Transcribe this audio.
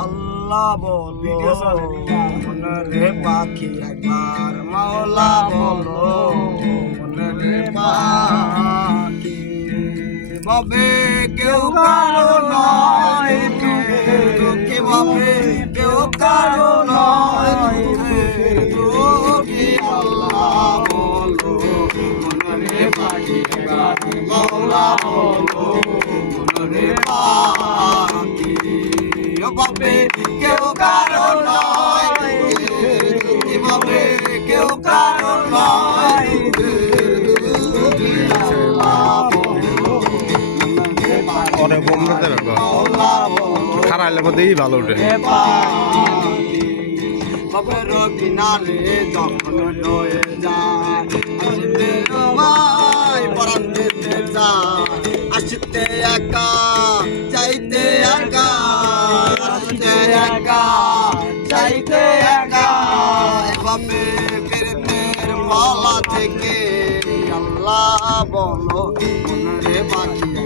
আল্লাহ বলো মনের পাখি একবার মাওলা বলো মনের পাখি ভাবে কেউ কারো নয় কি ভাবে কেউ কারো নয় কি আল্লাহ বলো মনের পাখি একবার মাওলা বলো মনের পাখি ভাবে কেউ কারো নয় ভাবে কেউ কারো নয় অনেক বন্ধুতে খারাপ লাগতেই ভালো উঠে খবর কিনারে যখন লয়ে যায় আসতে আমায় পরাণ দিতে যায় আসতে একা যাইতে একা আসতে একা যাইতে একা এভাবে প্রেমের মালা থেকে আল্লাহ বলো মনের পাখি